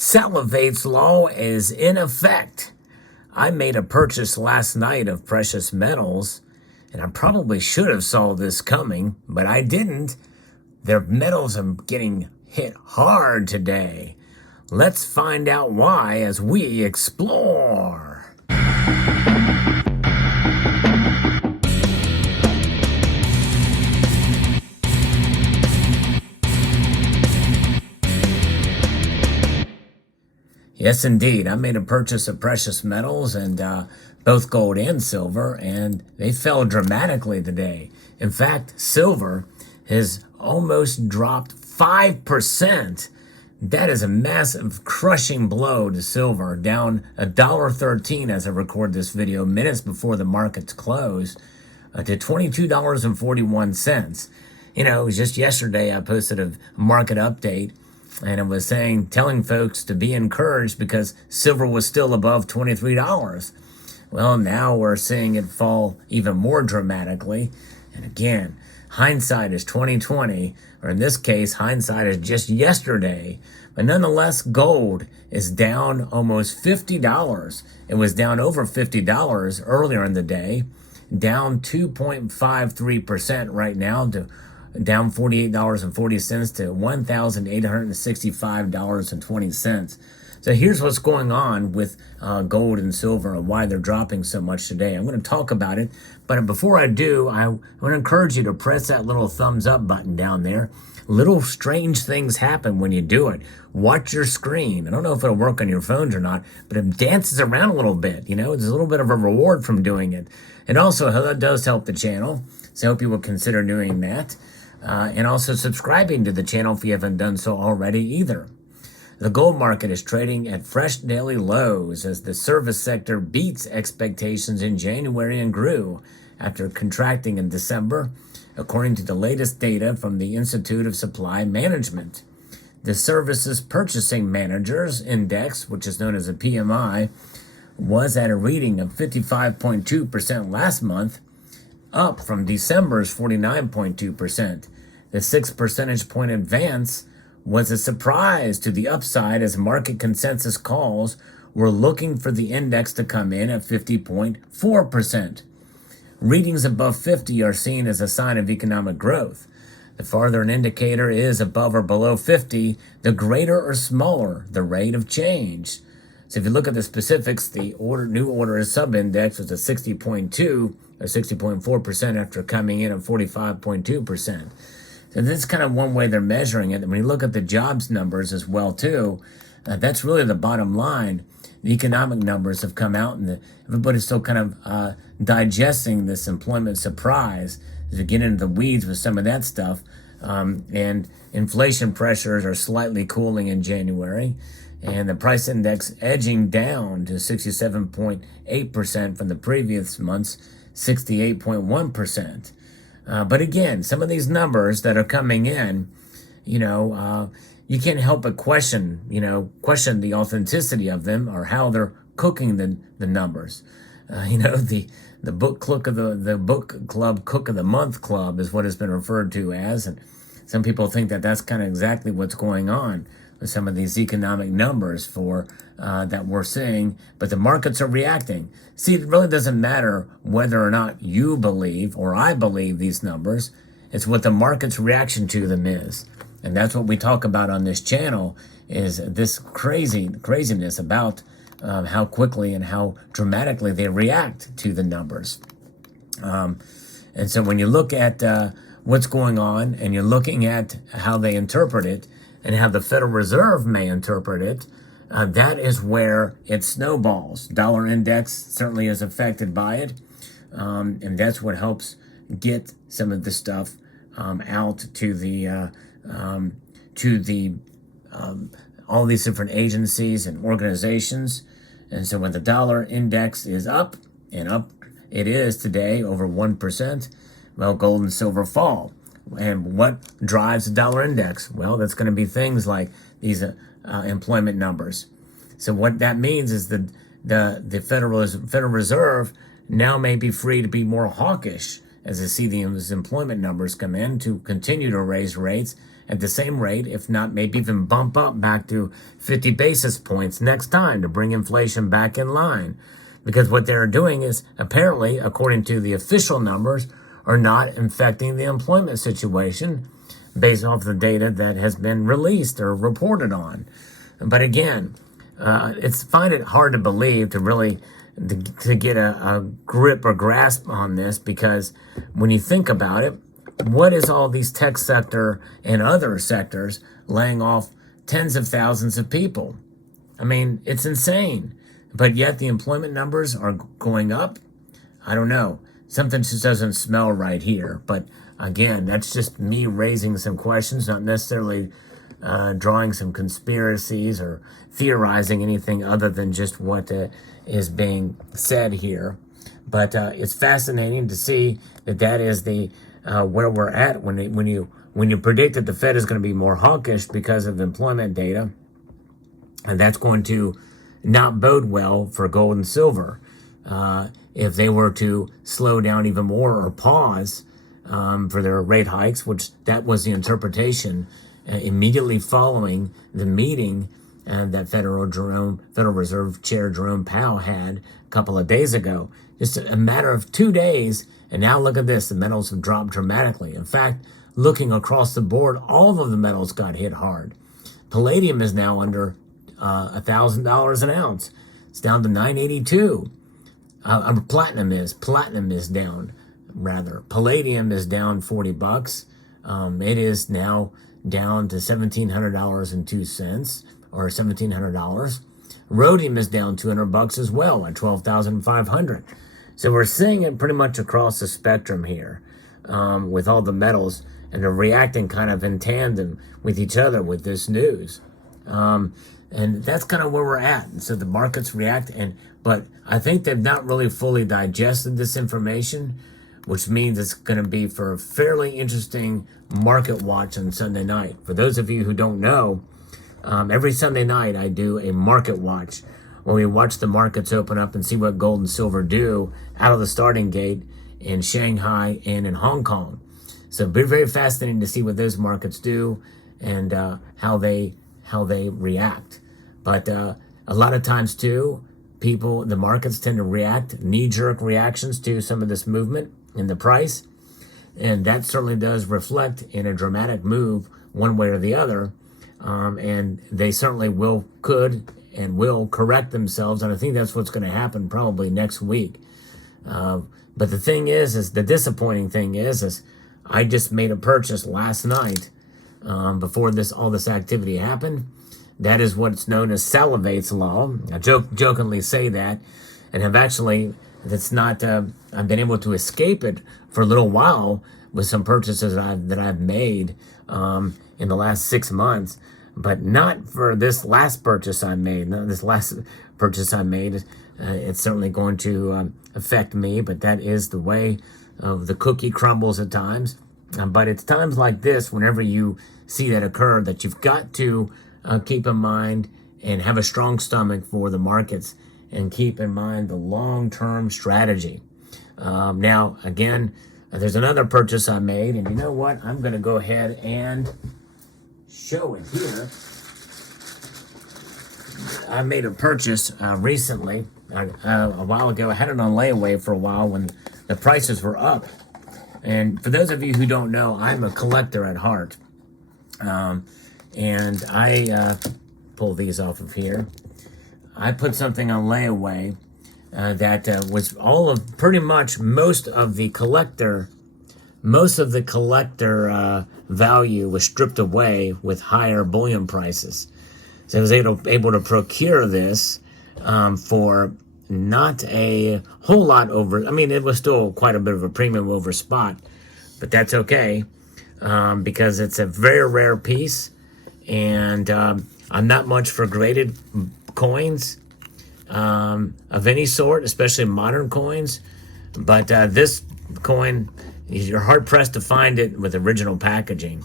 Salivate's law is in effect. I made a purchase last night of precious metals, and I probably should have saw this coming, but I didn't. Their metals are getting hit hard today. Let's find out why as we explore. Yes, indeed. I made a purchase of precious metals and both gold and silver, and they fell dramatically today. In fact, silver has almost dropped 5%. That is a massive crushing blow to silver, down $1.13 as I record this video, minutes before the markets close, to $22.41. You know, it was just yesterday I posted a market update, and it was telling folks to be encouraged because silver was still above $23. Well, now we're seeing it fall even more dramatically. And again, hindsight is 2020, or in this case, hindsight is just yesterday. But nonetheless, gold is down almost $50. It was down over $50 earlier in the day, down 2.53% right now to down $48.40 to $1,865.20. So here's what's going on with gold and silver and why they're dropping so much today. I'm going to talk about it, but before I do, I want to encourage you to press that little thumbs up button down there. Little strange things happen when you do it. Watch your screen. I don't know if it'll work on your phones or not, but it dances around a little bit. You know, there's a little bit of a reward from doing it. And also, that does help the channel, so I hope you will consider doing that. And also subscribing to the channel if you haven't done so already either. The gold market is trading at fresh daily lows as the service sector beats expectations in January and grew after contracting in December, according to the latest data from the Institute of Supply Management. The Services Purchasing Managers Index, which is known as a PMI, was at a reading of 55.2% last month, up from December's 49.2%. The 6 percentage point advance was a surprise to the upside as market consensus calls were looking for the index to come in at 50.4%. Readings above 50 are seen as a sign of economic growth. The farther an indicator is above or below 50, the greater or smaller the rate of change. So if you look at the specifics, the new order sub-index was a 60.2 or 60.4% after coming in at 45.2%. So this is kind of one way they're measuring it. And when you look at the jobs numbers as well too, that's really the bottom line. The economic numbers have come out, and everybody's still kind of digesting this employment surprise as we get into the weeds with some of that stuff. And inflation pressures are slightly cooling in January, and the price index edging down to 67.8% from the previous month's 68.1%. But again, some of these numbers that are coming in, you can't help but question the authenticity of them or how they're cooking the numbers. The book club cook of the month club is what it's been referred to as, and some people think that that's kind of exactly what's going on with some of these economic numbers that we're seeing, but the markets are reacting. See, it really doesn't matter whether or not you believe or I believe these numbers. It's what the market's reaction to them is. And that's what we talk about on this channel, is this craziness about how quickly and how dramatically they react to the numbers. And so when you look at what's going on and you're looking at how they interpret it and how the Federal Reserve may interpret it, that is where it snowballs. Dollar index certainly is affected by it, and that's what helps get some of the stuff out to all these different agencies and organizations. And so when the dollar index is up, and up it is today over 1%, well, gold and silver fall. And what drives the dollar index? Well, that's going to be things like these employment numbers. So what that means is that the Federal Reserve now may be free to be more hawkish as they see these employment numbers come in to continue to raise rates at the same rate, if not maybe even bump up back to 50 basis points next time to bring inflation back in line. Because what they're doing is apparently, according to the official numbers, are not affecting the employment situation based off the data that has been released or reported on. But again, find it hard to believe to really to get a grip or grasp on this, because when you think about it, what is all these tech sector and other sectors laying off tens of thousands of people? I mean, it's insane. But yet the employment numbers are going up. I don't know. Something just doesn't smell right here. But again, that's just me raising some questions, not necessarily drawing some conspiracies or theorizing anything other than just what is being said here. But it's fascinating to see that is the where we're at when you predict that the Fed is going to be more hawkish because of employment data, and that's going to not bode well for gold and silver. If they were to slow down even more or pause for their rate hikes, which that was the interpretation immediately following the meeting that Federal Reserve Chair Jerome Powell had a couple of days ago. Just a matter of 2 days, and now look at this, the metals have dropped dramatically. In fact, looking across the board, all of the metals got hit hard. Palladium is now under $1,000 an ounce. It's down to $982. Platinum is down, rather. Palladium is down $40. It is now down to $1,700.02 or $1,700. Rhodium is down $200 as well at $12,500. So we're seeing it pretty much across the spectrum here with all the metals, and they're reacting kind of in tandem with each other with this news. And that's kind of where we're at. And so the markets react, but I think they've not really fully digested this information, which means it's going to be for a fairly interesting market watch on Sunday night. For those of you who don't know, every Sunday night I do a market watch where we watch the markets open up and see what gold and silver do out of the starting gate in Shanghai and in Hong Kong. So it'll be very fascinating to see what those markets do and how they react. But a lot of times too, the markets tend to react, knee-jerk reactions to some of this movement in the price. And that certainly does reflect in a dramatic move one way or the other. And they certainly could and will correct themselves. And I think that's what's going to happen probably next week. But the thing is the disappointing thing is I just made a purchase last night before all this activity happened. That is what's known as Salivate's law. I jokingly say that, and have actually, I've been able to escape it for a little while with some purchases that I've made in the last 6 months, but not for this last purchase I made. It's certainly going to affect me, but that is the way the cookie crumbles at times. But it's times like this, whenever you see that occur, that you've got to keep in mind and have a strong stomach for the markets and keep in mind the long-term strategy. Now, again, there's another purchase I made, and you know what? I'm going to go ahead and show it here. I made a purchase recently, a while ago. I had it on layaway for a while when the prices were up. And for those of you who don't know, I'm a collector at heart. And I pull these off of here. I put something on layaway that was pretty much most of the collector value was stripped away with higher bullion prices. So I was able to procure this for not a whole lot over. I mean, it was still quite a bit of a premium over spot, but that's okay because it's a very rare piece. And I'm not much for graded coins of any sort, especially modern coins. But this coin, you're hard-pressed to find it with original packaging,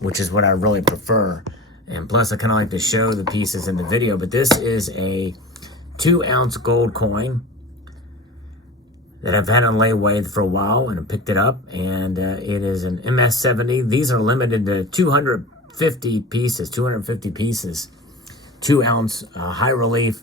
which is what I really prefer. And plus, I kind of like to show the pieces in the video. But this is a 2-ounce gold coin that I've had on layaway for a while, and I picked it up. And it is an MS-70. These are limited to 200 250 pieces, 2-ounce high relief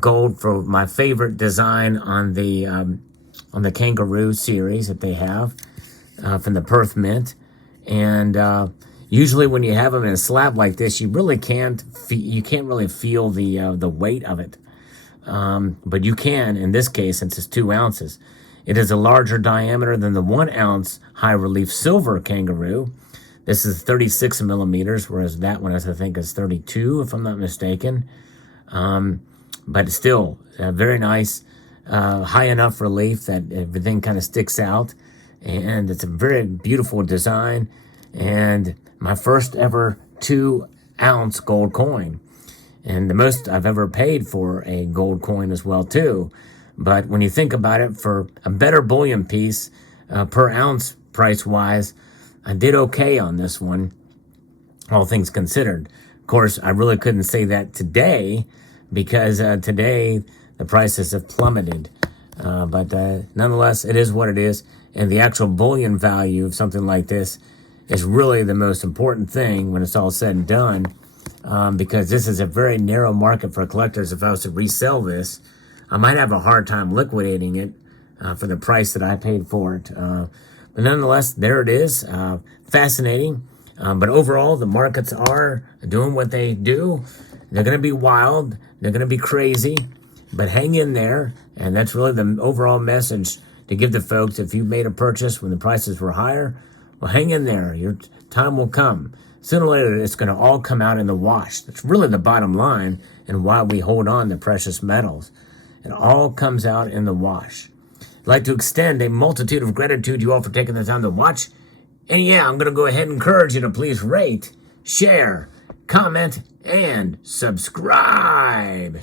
gold for my favorite design on the Kangaroo series that they have from the Perth Mint. And usually when you have them in a slab like this, you really can't really feel the weight of it. But you can in this case, since it's 2 ounces. It is a larger diameter than the 1-ounce high relief silver Kangaroo. This is 36 millimeters, whereas that one, I think, is 32, if I'm not mistaken. But still, very nice, high enough relief that everything kind of sticks out. And it's a very beautiful design. And my first ever 2-ounce gold coin. And the most I've ever paid for a gold coin as well, too. But when you think about it, for a better bullion piece, per ounce price-wise, I did okay on this one, all things considered. Of course, I really couldn't say that today, because today the prices have plummeted. But nonetheless, it is what it is. And the actual bullion value of something like this is really the most important thing when it's all said and done, because this is a very narrow market for collectors. If I was to resell this, I might have a hard time liquidating it for the price that I paid for it. But nonetheless, there it is. Fascinating. But overall, the markets are doing what they do. They're going to be wild. They're going to be crazy. But hang in there. And that's really the overall message to give to folks. If you made a purchase when the prices were higher, well, hang in there. Your time will come. Sooner or later, it's going to all come out in the wash. That's really the bottom line and why we hold on to precious metals. It all comes out in the wash. I'd like to extend a multitude of gratitude to you all for taking the time to watch. And yeah, I'm going to go ahead and encourage you to please rate, share, comment, and subscribe.